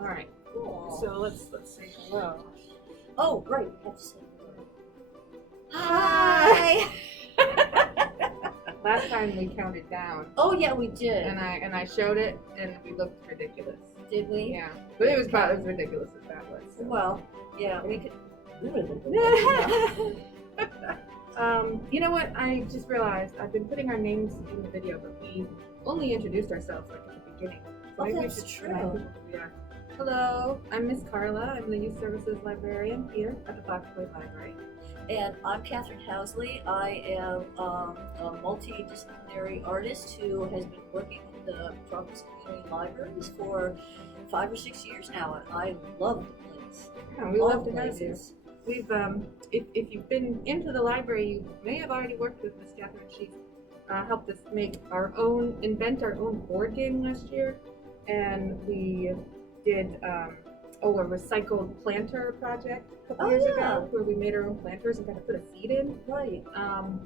All right. Cool. So let's say hello. Oh, right. We have to say hello. Hi. Last time we counted down, Oh yeah, we did. and I showed it, and we looked ridiculous. Did we? Yeah, but it was about as ridiculous as that was. So. Well, yeah, we could. You know what? I just realized I've been putting our names in the video, but we only introduced ourselves like at the beginning. So maybe we that's should remind true. people who we are. Hello, I'm Miss Carla. I'm the Youth Services Librarian here at the Foxwood Library. And I'm Cathren Housley. I am a multidisciplinary artist who has been working with the Providence Community Libraries for 5 or 6 years now, and I love the place. Yeah, we love to have you. places. We've, if you've been into the library, you may have already worked with Miss Cathren. She's helped us invent our own board game last year, and we did a recycled planter project a couple years ago, where we made our own planters and kind of put a seed in. Right.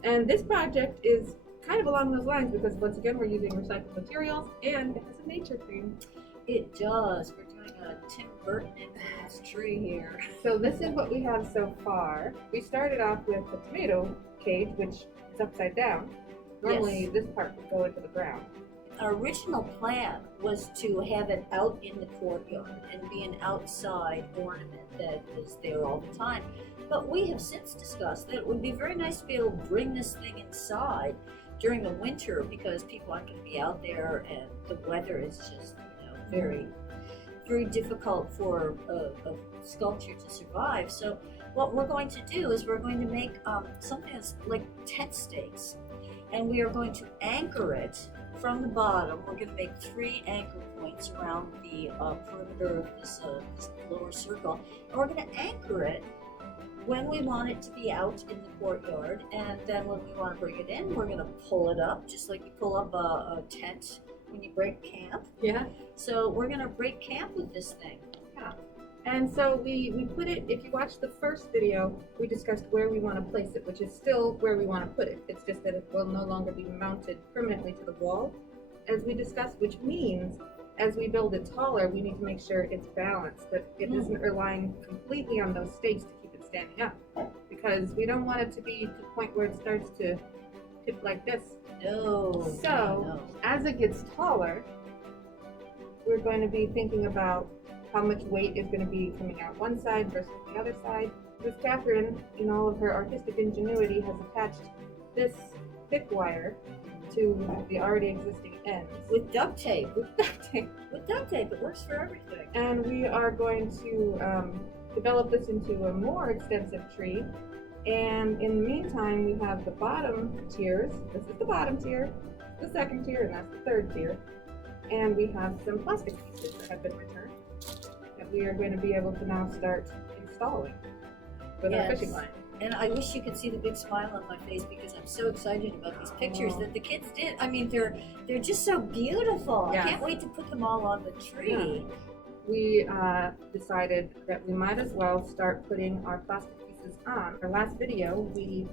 And this project is kind of along those lines because once again we're using recycled materials and it has a nature theme. It does. We're doing a Tim Burton influenced tree here. So this is what we have so far. We started off with a tomato cage, which is upside down. Normally this part would go into the ground. Our original plan was to have it out in the courtyard and be an outside ornament that is there all the time. But we have since discussed that it would be very nice to be able to bring this thing inside during the winter because people aren't going to be out there and the weather is just, very, very difficult for a sculpture to survive. So what we're going to do is we're going to make something that's like tent stakes, and we are going to anchor it from the bottom. We're going to make 3 anchor points around the perimeter of this lower circle, and we're going to anchor it when we want it to be out in the courtyard, and then when we want to bring it in, we're going to pull it up, just like you pull up a tent when you break camp. Yeah. So we're going to break camp with this thing. Yeah. And so we put it, if you watch the first video, we discussed where we want to place it, which is still where we want to put it. It's just that it will no longer be mounted permanently to the wall, as we discussed, which means as we build it taller, we need to make sure it's balanced, that it isn't relying completely on those stakes to keep it standing up, because we don't want it to be to the point where it starts to tip like this. No. So, as it gets taller, we're going to be thinking about how much weight is going to be coming out one side versus the other side. Miss Cathren, in all of her artistic ingenuity, has attached this thick wire to the already existing ends. With duct tape. With duct tape. With duct tape, it works for everything. And we are going to develop this into a more extensive tree. And in the meantime, we have the bottom tiers. This is the bottom tier, the second tier, and that's the third tier. And we have some plastic pieces that have been returned that we are going to be able to now start installing with our fishing line. And I wish you could see the big smile on my face because I'm so excited about these pictures that the kids did. I mean, they're just so beautiful. Yes. I can't wait to put them all on the tree. Yeah. We decided that we might as well start putting our plastic pieces on. Our last video, we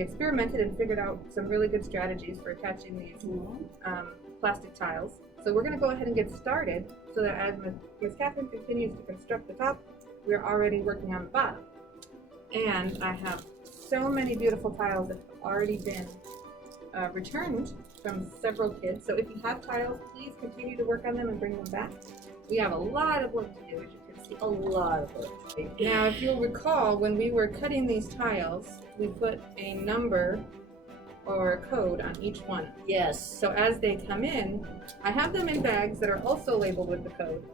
experimented and figured out some really good strategies for attaching these plastic tiles. So we're going to go ahead and get started so that as Ms. Cathren continues to construct the top, we're already working on the bottom. And I have so many beautiful tiles that have already been returned from several kids. So if you have tiles, please continue to work on them and bring them back. We have a lot of work to do, as you can see. A lot of work. Now, if you'll recall, when we were cutting these tiles, we put a number or a code on each one. Yes. So as they come in, I have them in bags that are also labeled with the code.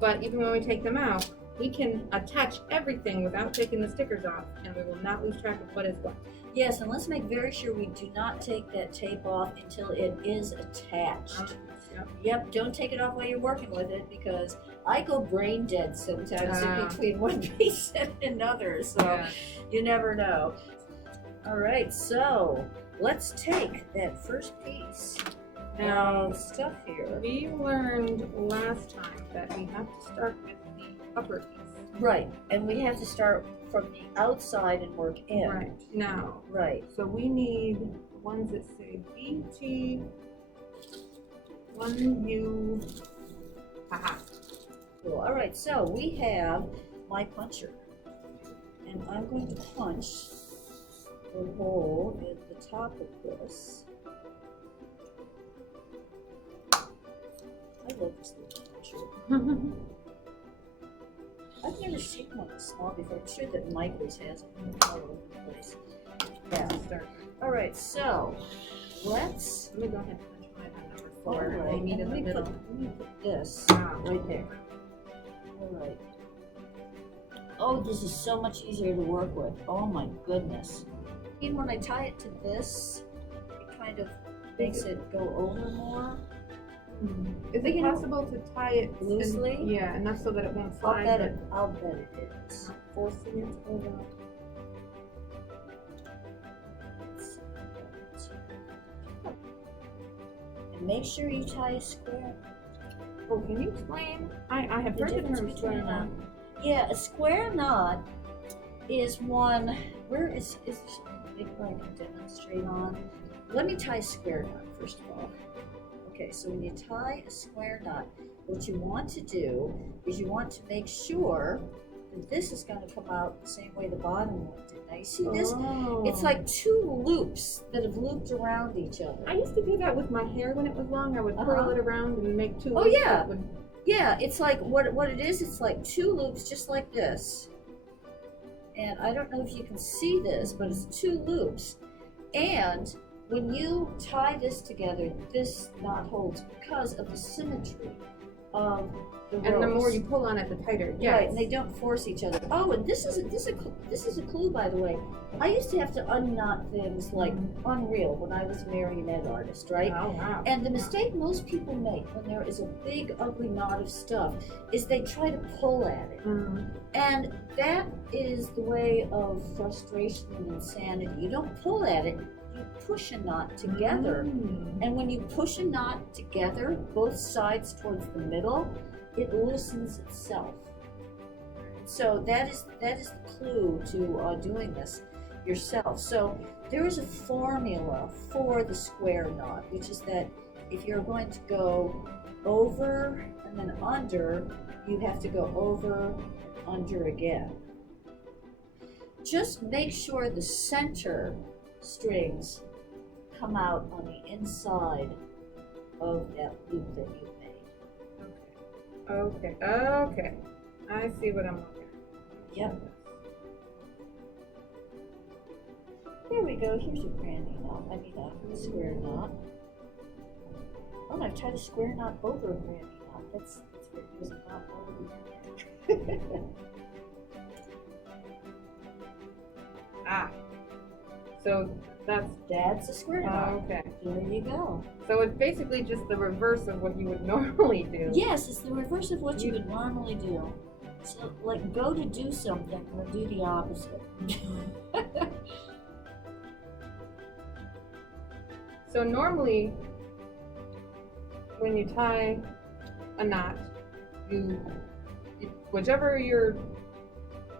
But even when we take them out, we can attach everything without taking the stickers off, and we will not lose track of what is what. Yes, and let's make very sure we do not take that tape off until it is attached. Yep, don't take it off while you're working with it because I go brain dead sometimes in between one piece and another, so you never know. All right, so let's take that first piece. Now, stuff here. We learned last time that we have to start with the upper piece. Right, and we have to start from the outside and work in. Right, now. Right. So we need ones that say BT, 1U, haha. Cool. All right, so we have my puncher, and I'm going to punch the hole at the top of this. I love this little puncher. I've never seen one this small before. I'm sure that Michael's has it all over the place. Yeah. All right, so let's. Let me go ahead and punch mine on number 4. All right, We'll meet and in the middle. let me put this right there. All right. Oh, this is so much easier to work with. Oh my goodness. Even when I tie it to this, it kind of makes it go over more. Is it possible to tie it loosely? Yeah, enough so that it won't I'll slide. bet it is. Not forcing it over. And make sure you tie a square. Oh, can you explain? I have The heard the difference term between square knot. Yeah, a square knot is one. Where is maybe I can demonstrate on? Let me tie a square knot first of all. Okay, so when you tie a square knot, what you want to do is you want to make sure that this is going to come out the same way the bottom one did. Now you see this? Oh. It's like 2 loops that have looped around each other. I used to do that with my hair when it was long. I would curl it around and make 2 Oh, loops yeah. that would- Yeah, it's like what it is. It's like 2 loops, just like this. And I don't know if you can see this, but it's 2 loops. And when you tie this together, this knot holds because of the symmetry of the ropes. And the more you pull on it, the tighter. Yes. Right, and they don't force each other. Oh, and this is a clue, by the way. I used to have to unknot things like unreal when I was a marionette artist, right? Oh, wow. And the mistake most people make when there is a big, ugly knot of stuff is they try to pull at it. And that is the way of frustration and insanity. You don't pull at it, you push a knot together. And when you push a knot together, both sides towards the middle, it loosens itself. So that is the clue to doing this yourself. So there is a formula for the square knot, which is that if you're going to go over and then under, you have to go over and under again. Just make sure the center strings come out on the inside of that loop that you've made. Okay. I see what I'm looking at. Yep. There we go. Here's your granny knot. I mean, a square knot. Oh, and I've tied a square knot over a granny knot. That's weird. There's a knot over. So That's a square knot. okay. There you go. So it's basically just the reverse of what you would normally do. Yes, it's the reverse of what you would normally do. So, like, go to do something or do the opposite. So normally, when you tie a knot, you whichever you're,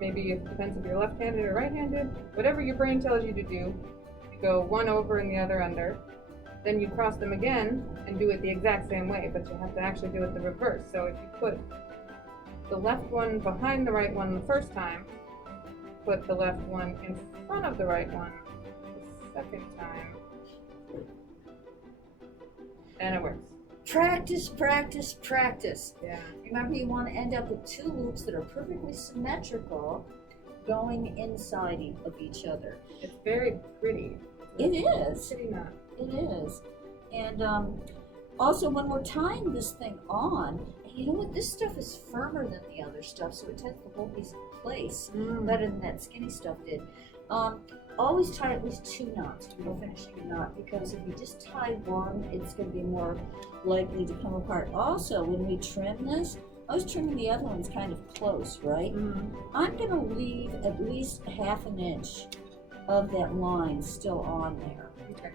maybe it depends if you're left-handed or right-handed, whatever your brain tells you to do, you go one over and the other under, then you cross them again and do it the exact same way, but you have to actually do it the reverse. So if you put the left one behind the right one the first time, put the left one in front of the right one the second time, and it works. Practice, practice, practice. Yeah. Remember, you want to end up with 2 loops that are perfectly symmetrical going inside of each other. It's very pretty. It is. Pretty knot. It is. And also, when we're tying this thing on, you know what? This stuff is firmer than the other stuff, so it tends to hold these in place better than that skinny stuff did. Always tie at least 2 knots when you're finishing a knot, because if you just tie one, it's going to be more likely to come apart. Also, when we trim this, I was trimming the other ones kind of close, right? I'm going to leave at least 1/2 inch of that line still on there. Okay.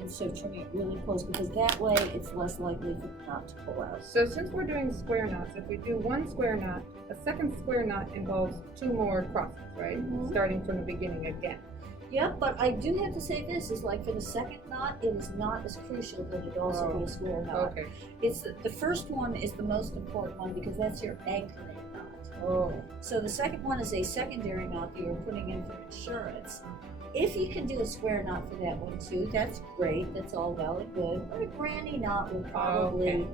Instead of trimming it really close, because that way it's less likely for the knot to pull out. So since we're doing square knots, if we do 1 square knot, a second square knot involves 2 more crosses, right? Starting from the beginning again. Yep, but I do have to say this is like for the second knot, it is not as crucial that it also be a square knot. Okay. It's the first one is the most important one because that's your anchoring knot. Oh. So the second one is a secondary knot that you're putting in for insurance. If you can do a square knot for that one too, that's great. That's all well and good. But a granny knot will probably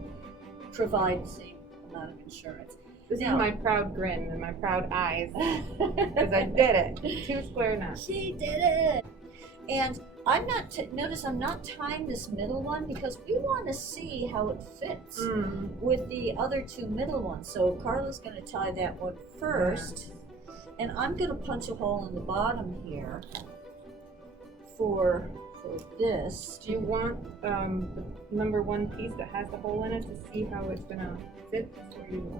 provide the same amount of insurance. This is my proud grin and my proud eyes, because I did it. 2 square knots. She did it. And I'm not, notice I'm not tying this middle one because we want to see how it fits with the other 2 middle ones. So Carla's going to tie that one first. And I'm going to punch a hole in the bottom here for this. Do you want the number 1 piece that has the hole in it to see how it's going to fit?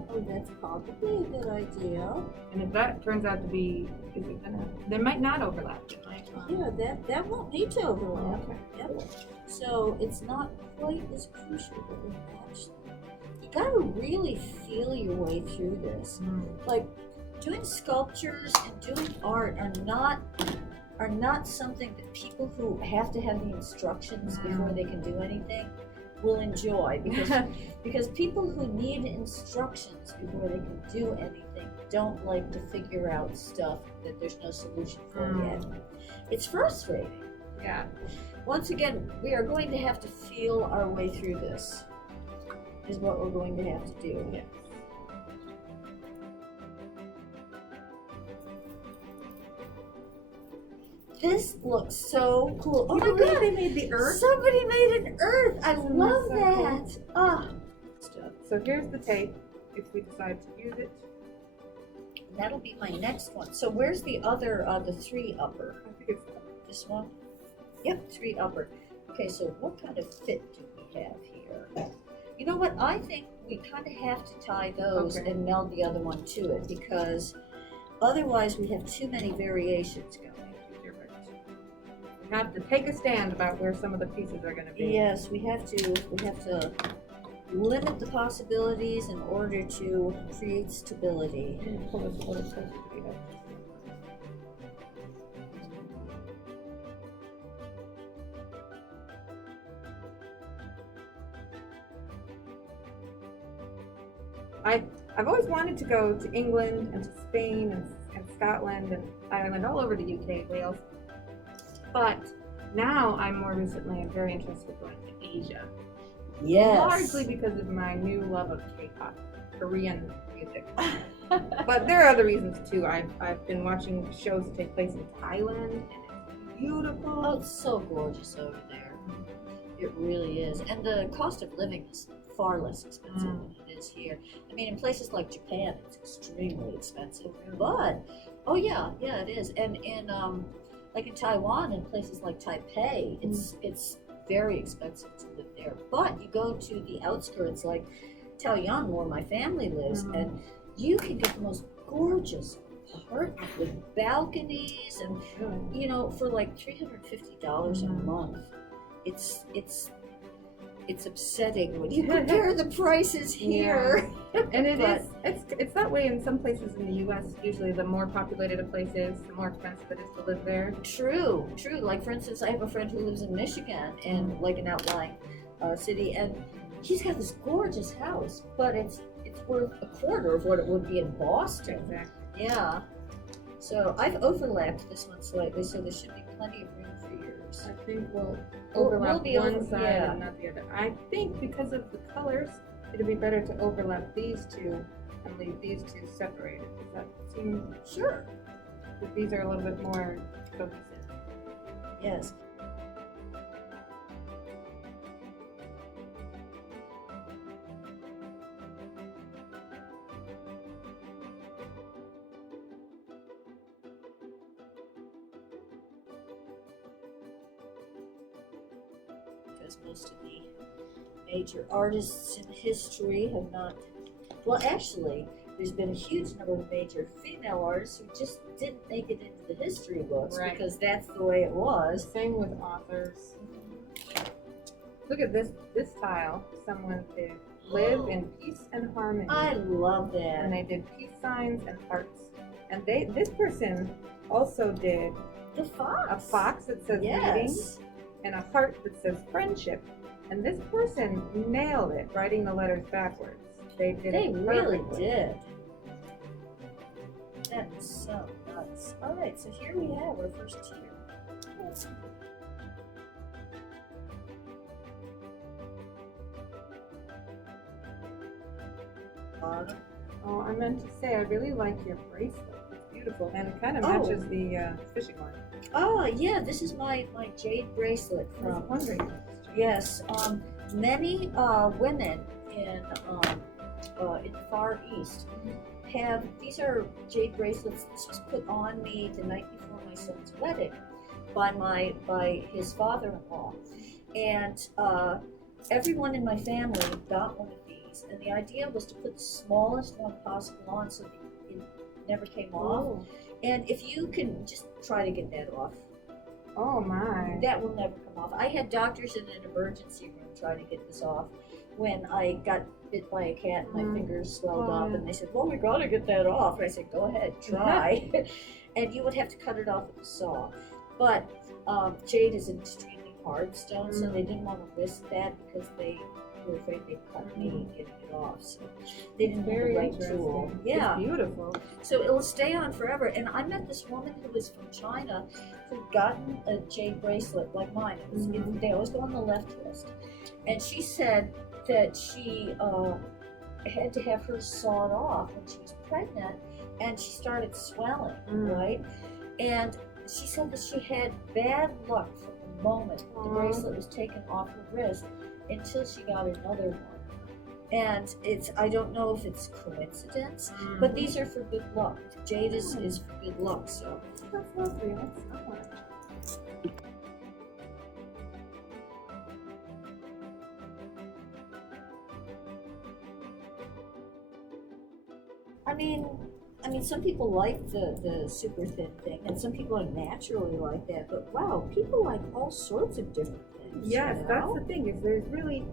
Oh, that's probably a good idea. And if that turns out to be, is it gonna? They might not overlap. It might. Yeah, that won't need to overlap. Okay. Yep. So it's not quite as crucial that we match them. You gotta really feel your way through this. Like doing sculptures and doing art are not something that people who have to have the instructions before they can do anything will enjoy, because people who need instructions before they can do anything don't like to figure out stuff that there's no solution for yet. It's frustrating. Yeah. Once again, we are going to have to feel our way through this, is what we're going to have to do. Yes. This looks so cool. Oh my God, god, they made the earth. somebody made an earth. I love so that. Ah. So here's the tape if we decide to use it. That'll be my next one. So where's the other, the 3 upper? I think it's This one? Yep, 3 upper. Okay, so what kind of fit do we have here? You know what? I think we kind of have to tie those and meld the other one to it, because otherwise we have too many variations going. We have to take a stand about where some of the pieces are going to be. Yes, we have to limit the possibilities in order to create stability. Pull this a little closer to you. I've always wanted to go to England and to Spain and Scotland and Ireland, all over the UK, Wales. But now I'm more recently very interested in going to Asia. Yes. Largely because of my new love of K-pop, Korean music. But there are other reasons too. I've been watching shows that take place in Thailand, and it's beautiful. Oh, it's so gorgeous over there. It really is. And the cost of living is far less expensive than it is here. I mean, in places like Japan, it's extremely expensive. But, oh yeah, it is. And in like in Taiwan and places like Taipei, it's very expensive to live there. But you go to the outskirts like Taoyuan, where my family lives, and you can get the most gorgeous apartment with balconies, and you know, for like $350 a month. It's upsetting when you compare the prices here. And it's that way in some places in the U.S. Usually, the more populated a place is, the more expensive it is to live there. True. Like for instance, I have a friend who lives in Michigan, in like an outlying city, and he's got this gorgeous house, but it's worth a quarter of what it would be in Boston. Exactly. Yeah. So I've overlapped this one slightly, so there should be plenty of room for yours. I think we'll overlap one side yeah. and not the other. I think because of the colors, it'd be better to overlap these 2 and leave these 2 separated. Does that seem? Sure. But these are a little bit more cohesive. Yes. Because most of the major artists in history have not, well actually there's been a huge number of major female artists who just didn't make it into the history books because that's the way it was. Same with authors. Look at this tile. Someone did live in peace and harmony. I love that. And they did peace signs and hearts. And this person also did The fox. A fox that says meeting, Yes. and a heart that says friendship. And this person nailed it, writing the letters backwards. They did They it really perfectly. did. That is so nuts. All right, so here we have our first tier. Bottom. Oh, I meant to say, I really like your bracelet. It's beautiful, and it kind of Oh. matches the fishing line. Oh, yeah, this is my jade bracelet I was from. wondering. Yes, many women in the Far East have, these are jade bracelets. This was put on me the night before my son's wedding by his father-in-law, and everyone in my family got one of these, and the idea was to put the smallest one possible on so that it never came off. Oh. And if you can just try to get that off, Oh my. that will never come off. I had doctors in an emergency room try to get this off when I got bit by a cat and my fingers swelled Oh, up, yeah. and they said, well, we gotta get that off. And I said, go ahead, try. And you would have to cut it off with a saw. But jade is an extremely hard stone, so they didn't want to risk that because they were afraid they'd cut me getting it off. So they didn't have the Very right interesting. tool. Yeah. It's beautiful. So it'll stay on forever. And I met this woman who was from China who'd gotten a jade bracelet like mine. They always go on the left wrist. And she said that she had to have hers sawed off when she was pregnant, and she started swelling, right? And she said that she had bad luck from the moment the bracelet was taken off her wrist until she got another one. And I don't know if it's coincidence, but these are for good luck. Jade is for good luck, so. That's lovely. That's smart. I mean, some people like the super thin thing, and some people are naturally like that, but wow, people like all sorts of different things. Yes, you that's know? the thing, is there's really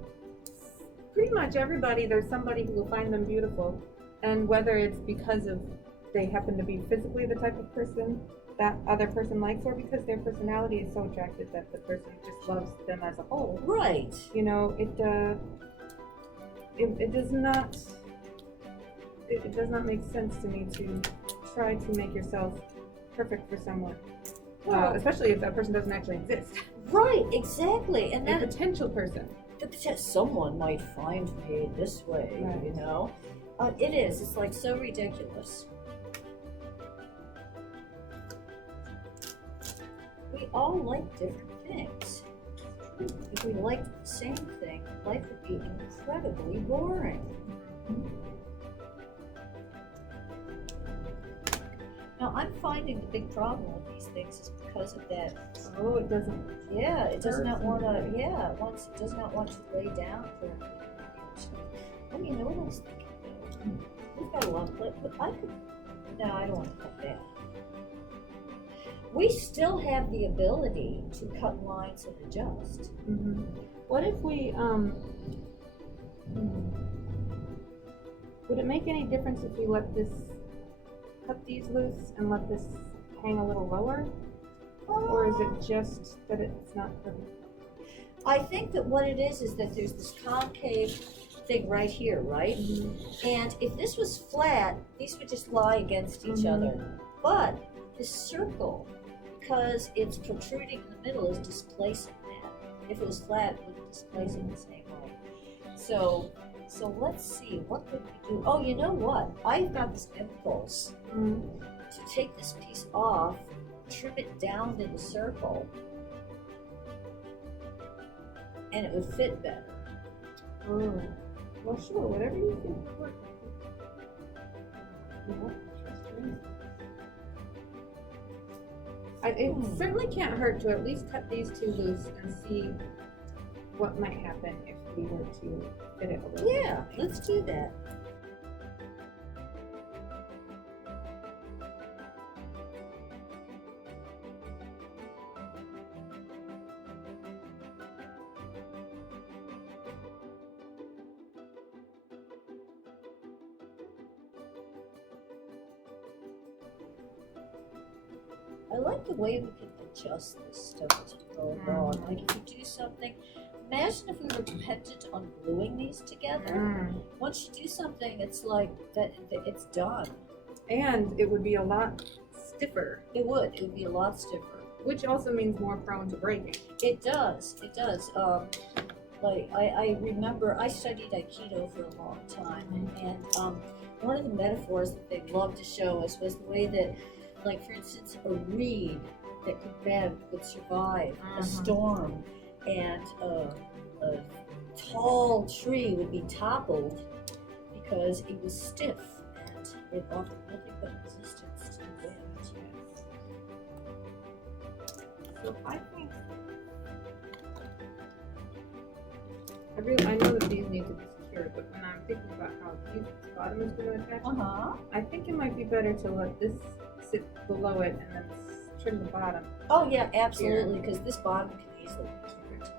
pretty much everybody, there's somebody who will find them beautiful, and whether it's because of they happen to be physically the type of person that other person likes, or because their personality is so attractive that the person just loves them as a whole. Right. You know, it does not it does not make sense to me to try to make yourself perfect for someone, especially if that person doesn't actually exist. Right, exactly. And A then potential person. someone might find me this way, Right. you know? It is. It's like so ridiculous. We all like different things. If we liked the same thing, life would be incredibly boring. Now, I'm finding the big problem with these things is because of that. Oh, it doesn't. Yeah, it does not want to. Yeah, it does not want to lay down for. Oh, you know what I was thinking? We've got a lot of clip, but I could. No, I don't want to cut that. We still have the ability to cut lines and adjust. What if we would it make any difference if we cut these loose and let this hang a little lower? Or is it just that it's not perfect? I think that what it is that there's this concave thing right here, right? And if this was flat, these would just lie against each other. But this circle, because it's protruding in the middle, is displacing that. If it was flat, it would displace it the same way. So let's see, what could we do? Oh, you know what? I've got this impulse to take this piece off, trim it down in the circle, and it would fit better. Oh, well, sure, whatever you think works. It certainly can't hurt to at least cut these two loose and see what might happen if we were to fit it a little bit. Yeah, let's do that. I like the way we can adjust this stuff as we go along. Like if you do something, imagine if we were dependent on gluing these together. Once you do something, it's like that it's done. And it would be a lot stiffer. It would be a lot stiffer. Which also means more prone to breaking. It does. Like I remember I studied Aikido for a long time, and one of the metaphors that they loved to show us was the way that, like for instance, a reed that could bend would survive a storm, and a tall tree would be toppled because it was stiff and it offered nothing but resistance to the wind. So I think I know that these need to be secured, but when I'm thinking about how this bottom is going to attach, I think it might be better to let this sit below it and then trim the bottom. Oh yeah, absolutely, because this bottom can easily be trimmed.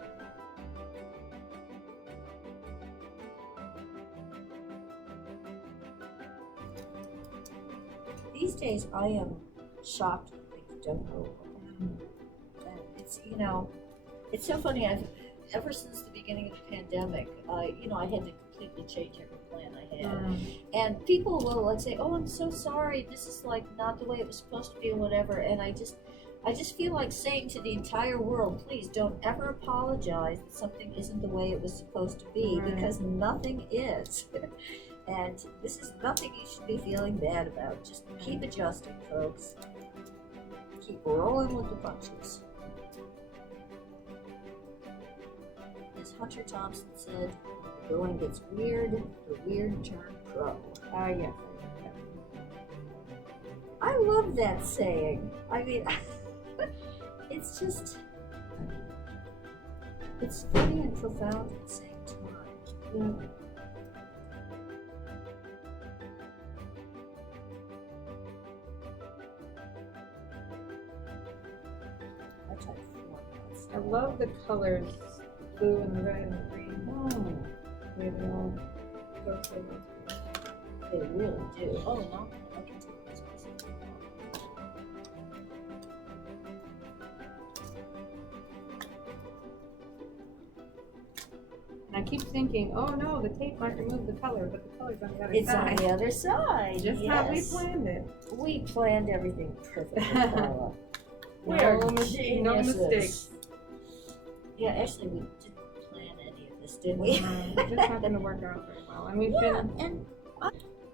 These days I am shocked when things don't go well. And it's, it's so funny. Ever since the beginning of the pandemic, I had to completely change every plan I had. And people will like say, "Oh, I'm so sorry. This is like not the way it was supposed to be," or whatever. And I just feel like saying to the entire world, please don't ever apologize that something isn't the way it was supposed to be, because nothing is. And this is nothing you should be feeling bad about. Just keep adjusting, folks. Keep rolling with the punches. As Hunter Thompson said, the going gets weird, the weird turn pro. Yes. I love that saying. I mean, it's just, it's funny and profound at the same time. I love the colors, blue and red and green. They all go together. They really do. Oh no, I can take this piece. And I keep thinking, oh no, the tape might remove the color, but the color's on the other It's side. on the other side. Just how we planned it. We planned everything perfectly, Carla. No geniuses. mistakes. Yeah, actually, we didn't plan any of this, did we? It just happened to work out very well. And we've been...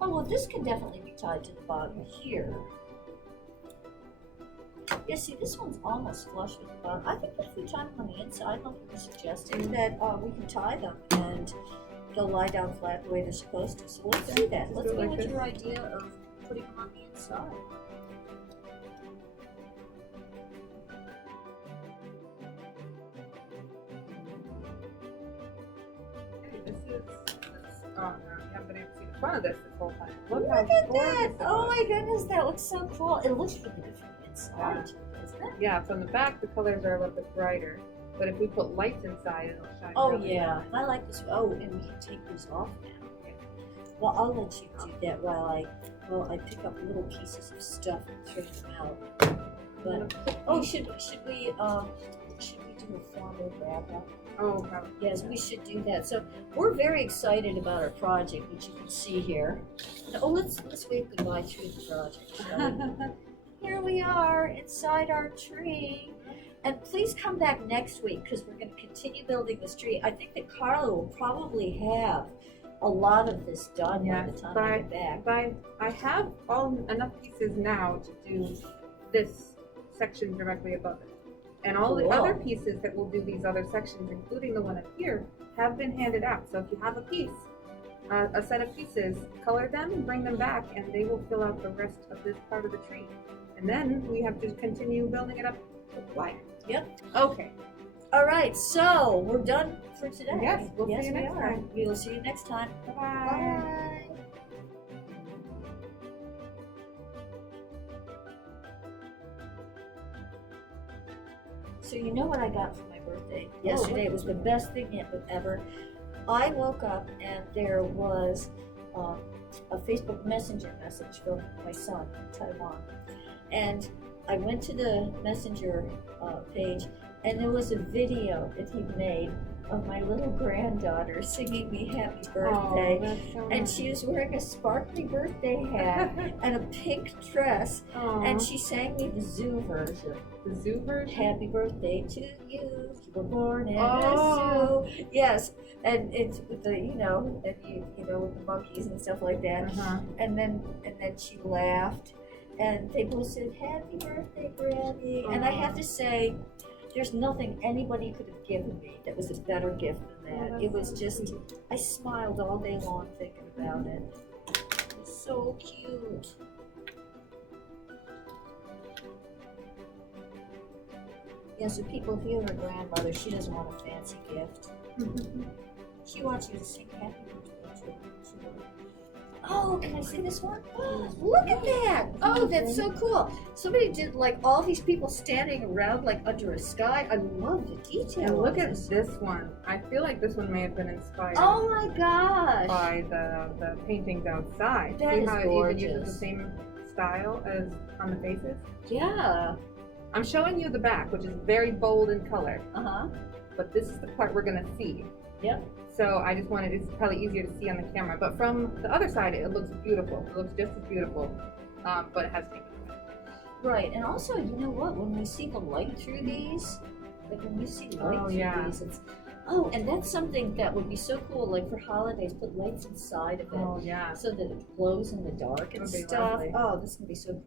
Oh, well, this can definitely be tied to the bottom here. Yeah, see, this one's almost flush with the bottom. I think that if we tie them on the inside, like you were suggesting, that we can tie them and they'll lie down flat the way they're supposed to. So let's do that. Let's go with your idea of putting them on the inside. Oh no, you haven't been able to see the front of this whole time. Look at that! Oh my goodness, that looks so cool. It looks really good from the inside, doesn't it? Yeah, from the back the colors are a little bit brighter. But if we put lights inside, it'll shine. Oh really yeah, I like this. Oh, and we can take these off now. Well, I'll let you do that while I pick up little pieces of stuff and throw them out. But should we do a formal wrap up? Oh, probably. Yes, we should do that. So we're very excited about our project, which you can see here. Oh, let's wave goodbye through the project, shall we? Here we are inside our tree. And please come back next week because we're going to continue building this tree. I think that Carla will probably have a lot of this done by the time I get back. I have enough pieces now to do this section directly above it. And all the other pieces that will do these other sections, including the one up here, have been handed out. So if you have a piece, a set of pieces, color them and bring them back, and they will fill out the rest of this part of the tree. And then we have to continue building it up with wire. Yep. Okay. All right, so we're done for today. Yes, we'll see you next time. We will see you next time. Bye-bye. Bye. So you know what I got for my birthday yesterday? It was the best thing ever. I woke up and there was a Facebook Messenger message from my son in Taiwan. And I went to the messenger page, and there was a video that he made of my little granddaughter singing me happy birthday. Oh, that's so And nice. she was wearing a sparkly birthday hat and a pink dress, and she sang me the zoo version. The zoo version? Happy birthday to you, you were born in a zoo. Yes, and it's with the, you know, and you know, with the monkeys and stuff like that. And then she laughed, and they both said, "Happy birthday, Granny." And I have to say, there's nothing anybody could have given me that was a better gift than that. It was just, I smiled all day long thinking about it. It was so cute. Yeah, so people hear her grandmother, she doesn't want a fancy gift. She wants you to sing happy birthday to her. Oh, can I see this one? Oh, look at that! Oh, that's so cool. Somebody did like all these people standing around like under a sky. I love the detail. And look on at this one. I feel like this one may have been inspired Oh my gosh! by the paintings outside. That See is how it even uses gorgeous. the same style as on the faces? Yeah. I'm showing you the back, which is very bold in color, Uh-huh. but this is the part we're gonna see. Yep. So I just wanted, it's probably easier to see on the camera, but from the other side, it looks beautiful. It looks just as beautiful, but it has pink. Right, and also, you know what? When we see the light through these, like when we see light through these, it's and that's something that would be so cool. Like for holidays, put lights inside of it Oh yeah. so that it glows in the dark and That would be stuff. lovely. Oh, this is gonna be so